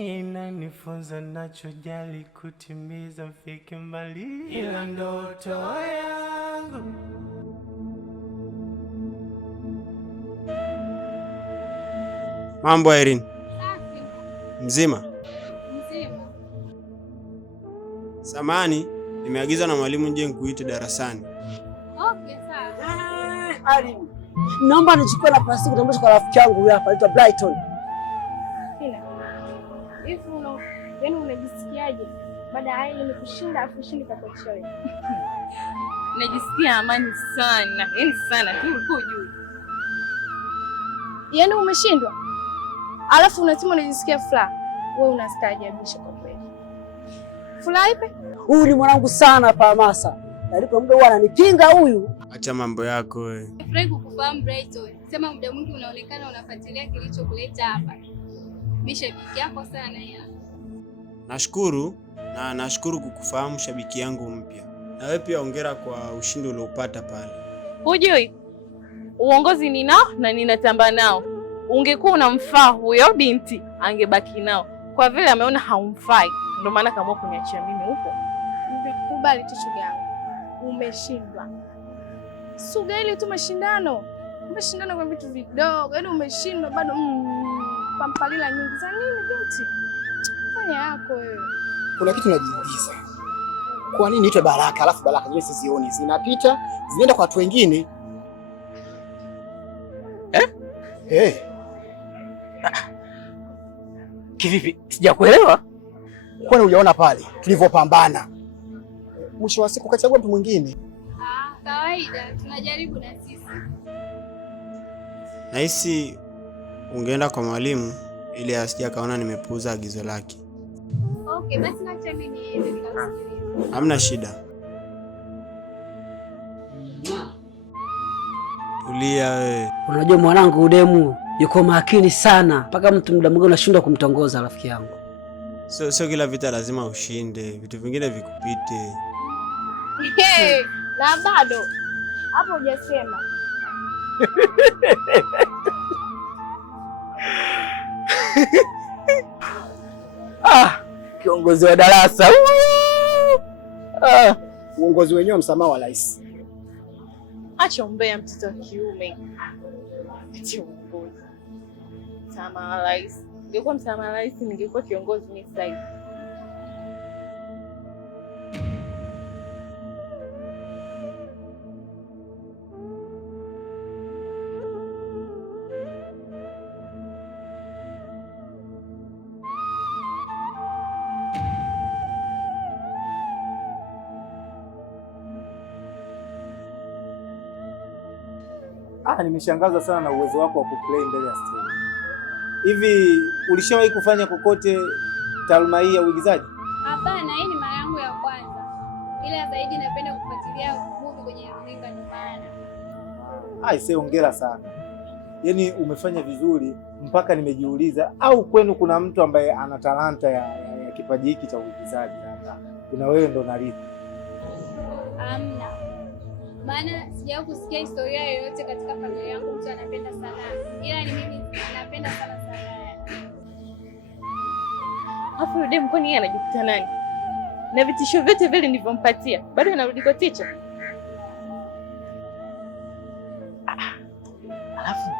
inanifunza nachojali kutimiza mfike mbali, ila ndoto yangu. Mambo Irene? Mzima? Mzima. Samani, nimeagizwa na mwalimu nje nikuite darasani. Okay, sawa. Irene, naomba nichukue nafasi kutambulisha kwa rafiki yangu huyu hapa, anaitwa Brighton. Hivi yaani unajisikiaje baada ya ile kushinda afu ushindi kwa kocha wewe? Najisikia amani sana, yaani sana tu uko juu. Yaani umeshindwa? Alafu unasema unajisikia furaha. Wewe unastaajabisha kwa kweli. Furaha ipi? Huyu ni mwanangu sana pa hamasa. Na ndipo muda huwa ananipinga huyu. Acha mambo yako wewe. Nafurahi kukufahamu Brighton. Sema muda mwingi unaonekana unafuatilia kilichokuleta hapa. Mimi shabiki yako sana ya. Nashukuru na nashukuru kukufahamu shabiki yangu mpya. Na wewe pia hongera kwa ushindi uliopata pale. Hujui? Uongozi ninao na ninatamba nao. Ungekuwa unamfaa huyo binti, angebaki nao. Kwa vile ameona haumfai, ndio maana kaamua kuniachia mimi huko. Kubali tu shuga yangu. Umeshindwa. Suga ile tu mashindano. Umeshindana kwa vitu vidogo. Yaani umeshindwa bado pampalila nyingi. Za nini binti? Fanya yako wewe. Kuna kitu najiuliza. Kwa nini niitwe Baraka alafu Baraka zile sizioni zinapita, zinaenda kwa watu wengine? Kivipi? Sijakuelewa. Kwani hujaona pale tulivyopambana? Mwisho wa siku kachagua mtu mwingine. Kawaida, tunajaribu na sisi. Nahisi ungeenda kwa mwalimu ili asije kaona nimepuuza agizo lake. Okay, basi acha mimi niende nikasikilize. Hamna shida. Tulia wewe. Unajua mwanangu udemu yuko makini sana mpaka mtu muda mwingine unashindwa kumtongoza rafiki yangu. Sio kila vita lazima ushinde, vitu vingine vikupite. Na bado hapo hujasema. Kiongozi wa darasa. Uongozi wenyewe msamaha wa rais. Acha umbea mtoto wa kiume. Eti uongozi. Msamaha wa rais. Ningekuwa msamaha wa rais ningekuwa kiongozi mimi sasa hivi. Nimeshangazwa sana na uwezo wako wa kuplay mbele ya stage. Hivi ulishawahi kufanya kokote taaluma hii ya uigizaji? Hapana, hii ni mara yangu ya kwanza. Ila zaidi napenda kufuatilia movie kwenye runinga ndio maana. Sasa hongera sana. Yaani umefanya vizuri mpaka nimejiuliza au kwenu kuna mtu ambaye ana talanta ya kipaji hiki cha uigizaji hapa. Kuna wewe ndo narithi. Amna. Maana sijawahi kusikia historia yoyote katika familia yangu mtu anapenda sana. Ila ni mimi napenda sana sana. Hapo yule mkoni yeye anajikuta nani? Na vitisho vyote vile nilivyompatia, bado anarudi kwa ticha. Alafu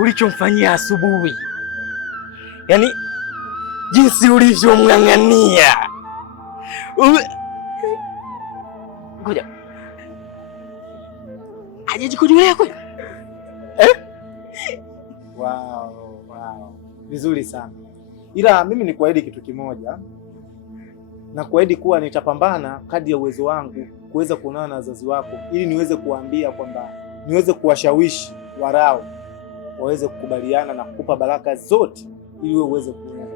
ulichomfanyia asubuhi. Yaani jinsi ulivyomng'ang'ania. Ngoja. Hajajikujulea kweli? Wow. Vizuri sana. Ila mimi ni kuahidi kitu kimoja. Na kuahidi kuwa nitapambana kadri ya uwezo wangu kuweza kuonana na wazazi wako ili niweze kuambia kwamba niweze kuwashawishi warao waweze kukubaliana na kukupa baraka zote ili wewe uweze kuona.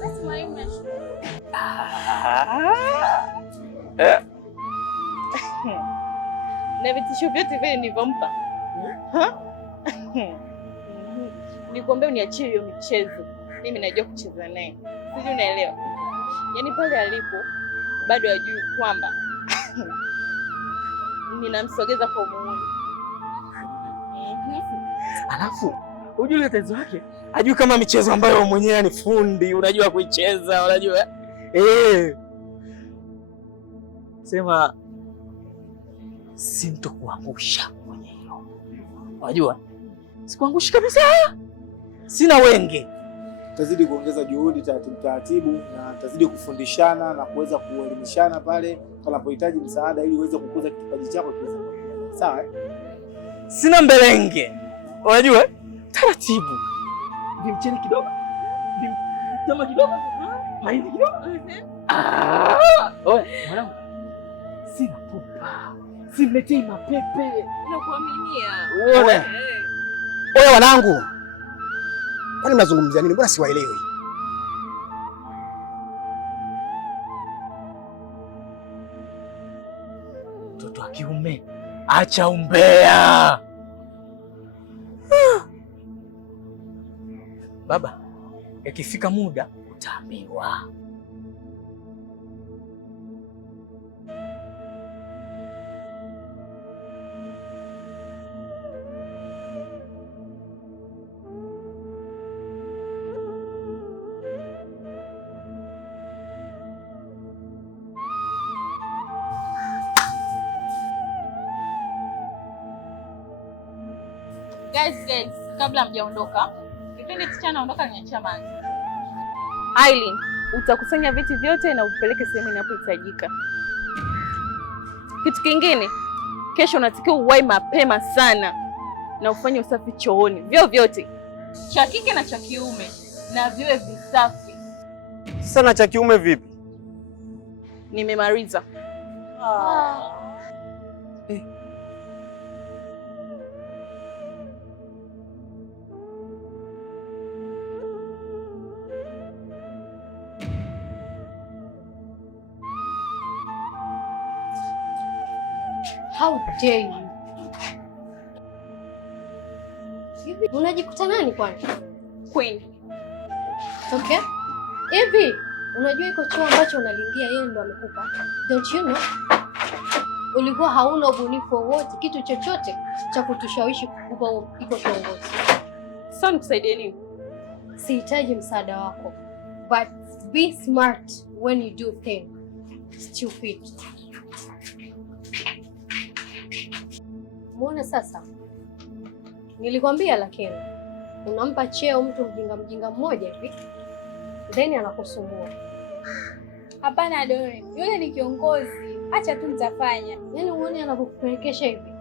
Basi mwalimu nashukuru. Na vitisho vyote vile nilivyompa. Nikwambia uniachie hiyo michezo. Mimi najua kucheza naye. Sijui unaelewa. Yaani pale alipo bado hajui kwamba ninamsogeza kwa muuni. Alafu ujue tatizo lake Hajui kama michezo ambayo mwenyewe ni fundi, unajua kuicheza, unajua. Sema sintokuangusha kwenye hilo. Unajua? Sikuangushi kabisa. Sina wenge. Tutazidi kuongeza juhudi taratibu na tutazidi kufundishana na kuweza kuelimishana pale tunapohitaji msaada ili uweze kukuza kipaji chako kiweze kukua. Sawa? Sina mbelenge. Unajua? Taratibu. Vimcheni kidogo. Vimtama kidogo. Mahindi kidogo. Oe, mwanangu. Sina pupa. Simletei mapepe. Nakuaminia. Oe. Oe wanangu. Kwani mnazungumzia nini? Mbona siwaelewi? Mtoto wa kiume, acha umbea. Baba, ikifika muda utaambiwa. Guys, kabla mjaondoka, kipindi ticha anaondoka niachia maji. Aileen, utakusanya viti vyote na upeleke sehemu inapohitajika. Kitu kingine, kesho unatakiwa uwahi mapema sana na ufanye usafi chooni. Vyo vyote, cha kike na cha kiume, na viwe visafi. Sasa na cha kiume vipi? Nimemaliza. How dare you? Hivi unajikuta nani kwani? Queen. Okay. Hivi unajua iko choo ambacho unalingia yeye ndo amekupa. Don't you know? Ulikuwa hauna ubunifu wowote, kitu chochote cha kutushawishi kukupa iko kiongozi. Sasa nikusaidie nini? Sihitaji msaada wako. But be smart when you do things. Stupid. Muone sasa. Nilikwambia lakini unampa cheo mtu mjinga mmoja hivi. Then anakusumbua. Hapana Dore, yule ni kiongozi. Acha tu nitafanya. Yaani uone anakupelekesha hivi.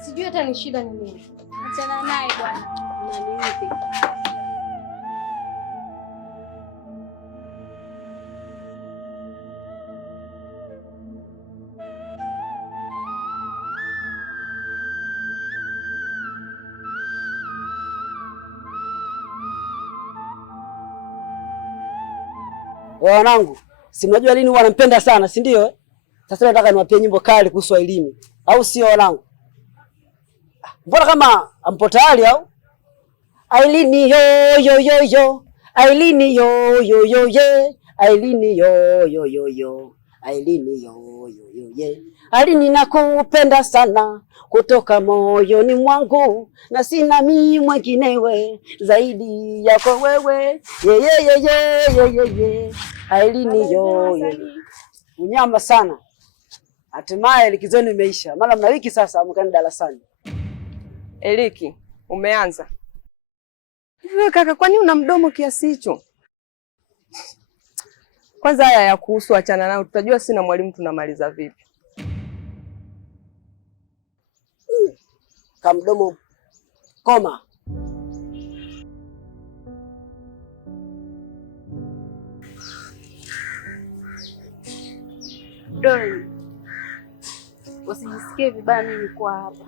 Sijui hata ni shida ni nini. Achana naye bwana. Na ni hivi. Wanangu, si mnajua lini huwa nampenda sana, si ndio? Sasa nataka niwapie nyimbo kali kuhusu elimu. Au sio wanangu? Mbona kama ampo tayari au? Ailini yo yo yo yo. Ailini yo yo yo ye. Ailini yo yo yo yo. Ailini yo yo yo ye. Ailini nakupenda sana kutoka moyoni mwangu na sina mimi mwenginewe zaidi yako wewe. Ye ye ye ye ye ye. Ailini yo yo. Unyama sana. Hatimaye likizoni imeisha. Maana mna wiki sasa mkaenda darasani. Eliki, umeanza. Wewe kaka, kwani una mdomo kiasi hicho? Kwanza haya ya kuhusu achana nao, tutajua sina mwalimu tunamaliza vipi. Kamdomo koma. Dore, usijisikie vibaya mimi kwa hapa.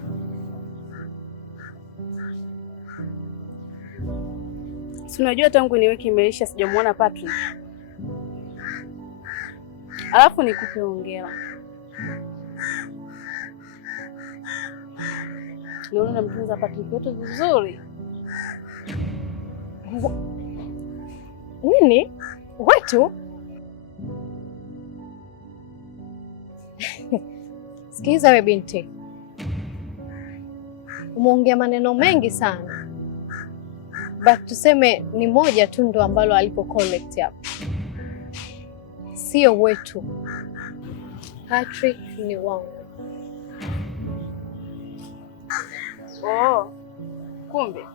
Si unajua tangu ni wiki imeisha sijamuona Patrick. Alafu nikupe hongera. Leo namtunza Patrick wetu vizuri. Nini? Wetu? Sikiza we binti. Umeongea maneno mengi sana. but tuseme ni moja tu ndo ambalo alipo collect hapo, sio wetu. Patrick ni wangu. Oh, kumbe.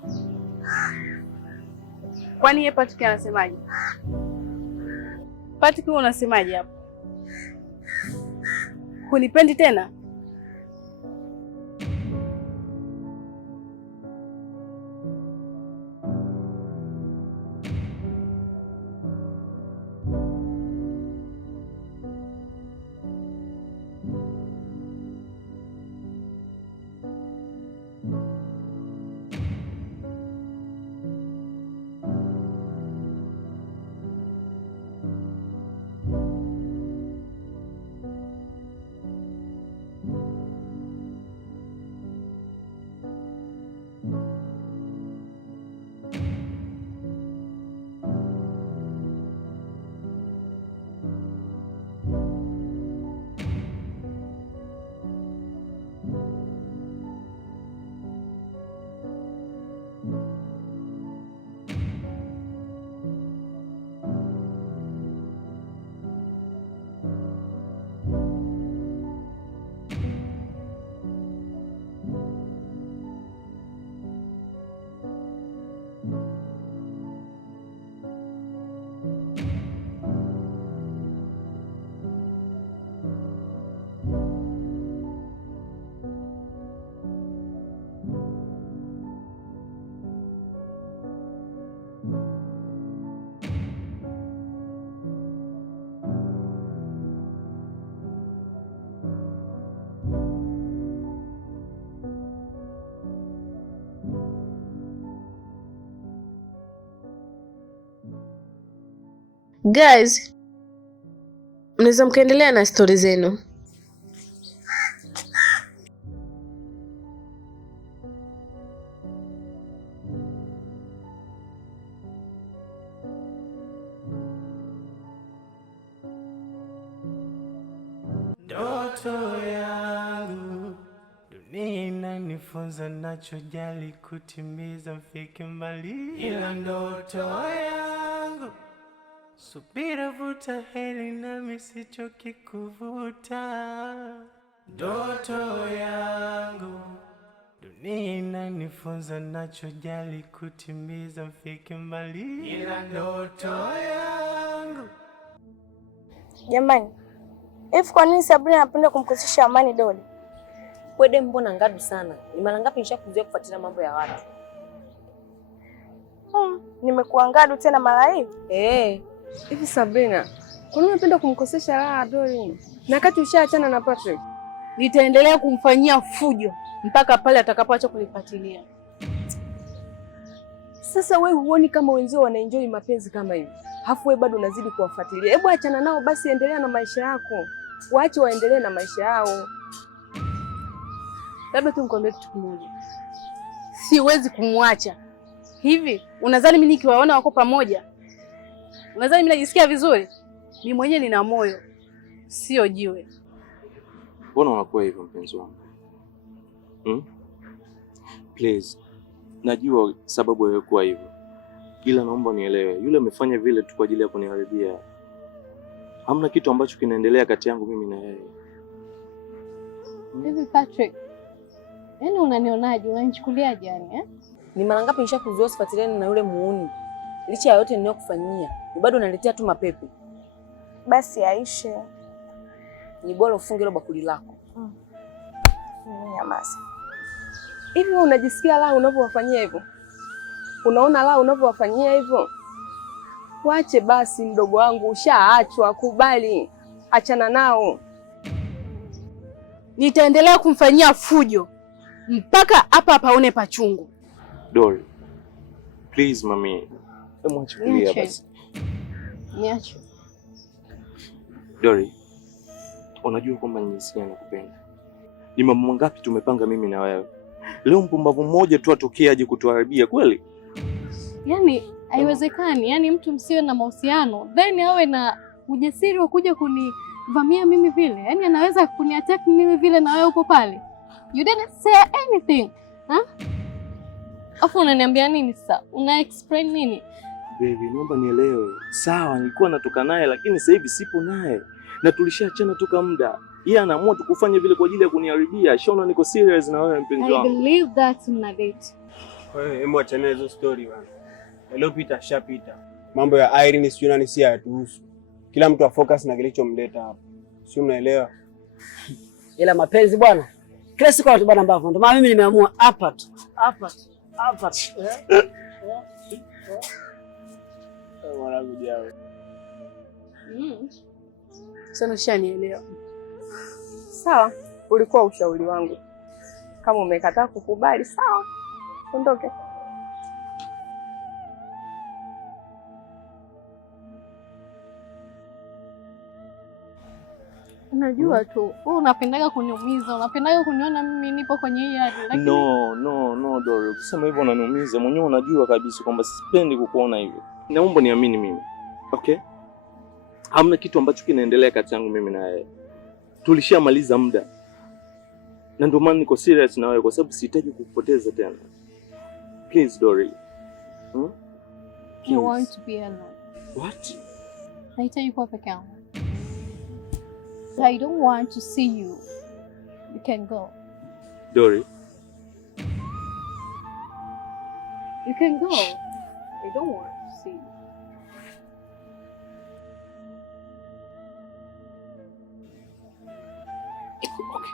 Kwani yeye Patrick anasemaje? Patrick unasemaje hapo? Hunipendi tena? Guys, mnaweza mkaendelea na stori zenu. Ndoto yangu dunia inanifunza, nachojali kutimiza, mfike mbali. Ila ndoto yangu subira, vuta heri nami sichoki kuvuta. Ndoto yangu dunia inanifunza, nachojali kutimiza, mfike mbali. Ila ndoto yangu. Jamani, hivi kwa nini Sabrina anapenda kumkosesha amani Doli? Kwede mbona ngadu sana? Ni mara ngapi nishakuzoea kufuatilia mambo ya watu? Nimekuwa ngadu tena mara hii? Hivi Sabrina, kwa nini unapenda kumkosesha raha Doli? Na kati ushaachana na Patrick? Nitaendelea kumfanyia fujo mpaka pale atakapoacha kunifuatilia. Sasa wewe huoni kama wenzio wanaenjoy mapenzi kama hivi? Hafu wewe bado unazidi kuwafuatilia. Hebu achana nao basi, endelea na maisha yako. Waache waendelee na maisha yao. Labda tu nikwambie kitu kimoja. Siwezi kumwacha. Hivi, unadhani mimi nikiwaona wako pamoja, unadhani mimi najisikia vizuri? Mimi mwenyewe nina moyo, sio jiwe. Mbona unakuwa hivyo mpenzi wangu? Please. Najua sababu ya kuwa hivyo. Ila naomba unielewe, yule amefanya vile tu kwa ajili ya kuniharibia. Hamna kitu ambacho kinaendelea kati yangu mimi na yeye. Hivi Patrick, yaani unanionaje? Unanichukuliaje yani? Ni mara ngapi nishakuzoea usifuatiliane na yule muuni? Licha ya yote ninayokufanyia, ni bado unaletea tu mapepe. Basi aishe. Ni bora ufunge hilo bakuli lako. Nyamaza. Hivi wewe unajisikia raha unavyowafanyia hivyo? Unaona raha unavyowafanyia hivyo? Waache basi mdogo wangu, ushaachwa, kubali. Achana nao. Nitaendelea kumfanyia fujo mpaka hapa paone pachungu. Dori, please mami. Mwache kulia basi. Niache. Dori, unajua kwamba ninisikia nakupenda. Ni mambo mangapi tumepanga mimi na wewe. Leo mpumbavu mmoja tu atokee aje kutuharibia kweli? Yaani haiwezekani, yaani mtu msiwe na mahusiano then awe na ujasiri wa kuja kunivamia mimi vile. Yaani anaweza kuniattack mimi vile na wewe uko pale. You didn't say anything. Afu unaniambia nini sasa? Una explain nini? Baby, naomba nielewe. Sawa, nilikuwa natoka naye lakini sasa hivi sipo naye. Na tulishaachana toka muda. Yeye anaamua tu kufanya vile kwa ajili ya kuniharibia. Shaona niko serious na wewe mpenzi wangu. I believe that mna date. Wewe hebu achana hizo story bwana. Yaliyopita shapita. Mambo ya Irene sio nani si hayatuhusu. Kila mtu afocus na kilichomleta hapa. Sio mnaelewa? Ila mapenzi bwana. Kila siku watu bwana ambavyo ndio maana mimi nimeamua hapa tu. Mwanangu jao. Sana ushanielewa. Sawa, ulikuwa ushauri wangu. Kama umekataa kukubali, sawa. Ondoke. Unajua tu, wewe unapendaga kuniumiza, unapendaga kuniona mimi nipo kwenye hii hali. Lakini No, Dori. Ukisema hivyo unaniumiza. Mwenyewe unajua kabisa kwamba sipendi kukuona hivyo. Naomba niamini mimi. Okay? Hamna kitu ambacho kinaendelea kati yangu mimi na wewe. Tulishamaliza muda. Na ndio maana niko serious na wewe kwa sababu sihitaji kukupoteza tena. Please, Dori. I want to be alone. What? Nahitaji kuwa peke yangu. I don't want to see you. You can go. Dori. You can go. I don't want to see you. Okay.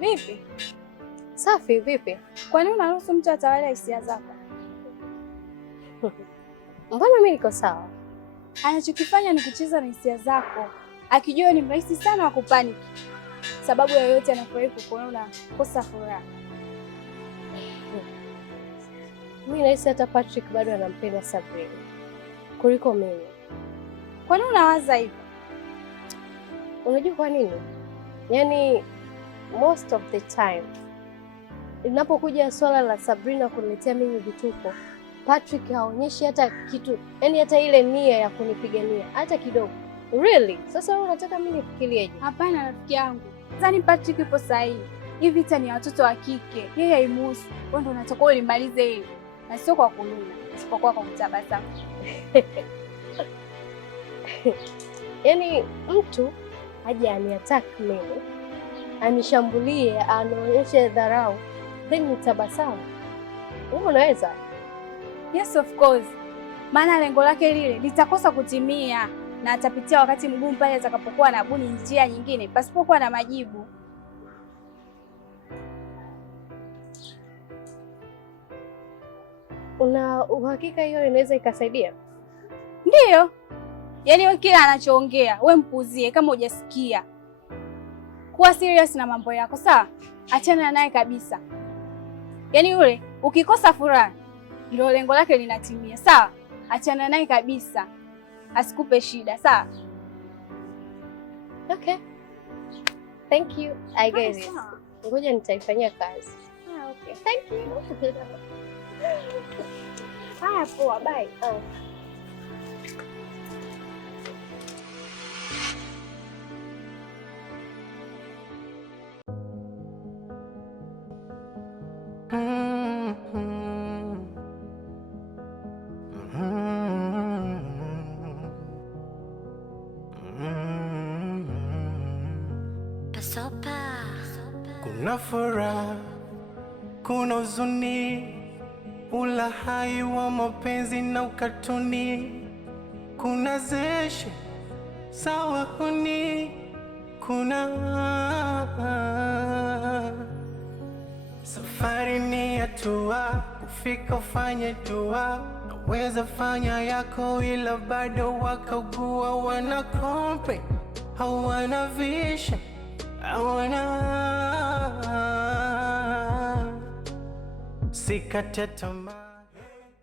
Vipi? Safi, vipi? Kwa nini unaruhusu mtu atawale hisia zako? Mbona mimi niko sawa? Anachokifanya ni kucheza na hisia zako, akijua ni mrahisi sana wa kupaniki. Sababu yoyote anafurahi kukuona unakosa furaha. Mimi nahisi hata Patrick bado anampenda Sabrina kuliko mimi. Kwa nini unawaza hivyo? Unajua kwa nini? Yaani most of the time linapokuja swala la Sabrina kuniletea mimi vituko, Patrick haonyeshi hata kitu, yaani hata ile nia ya kunipigania hata kidogo. Really? Sasa wewe unataka mimi nifikirieje? Hapana rafiki yangu. Zani Patrick yupo sahihi. Hii vita ni watoto wa kike. Yeye haimuhusu. Wewe ndio unataka ulimalize hili. Na sio kwa kununa, isipokuwa kwa kutabasamu. Yaani mtu aje aniattack mimi, anishambulie, anaonyeshe dharau, then nitabasamu? Wewe unaweza? Yes, of course. Maana lengo lake lile litakosa kutimia na atapitia wakati mgumu pale atakapokuwa anabuni njia nyingine pasipokuwa na majibu. Una uhakika hiyo inaweza ikasaidia? Ndiyo. Yaani kila anachoongea we mpuzie kama hujasikia. Kuwa serious na mambo yako, sawa? Achana naye kabisa. Yaani yule ukikosa furaha ndio lengo lake linatimia, sawa? Achana naye kabisa. Asikupe shida, sawa? Okay. Thank you. I get it. Ngoja nitaifanyia kazi. Okay. Thank you. Haya, poa, bye. Kuna furaha, kuna huzuni, ulahai wa mapenzi na ukatuni, kuna zeshe sawa huni, kuna safari ni hatua, kufika ufanye dua, naweza fanya yako ila bado wakaugua, wana complain, hawana vision, hawana sikate tamaa.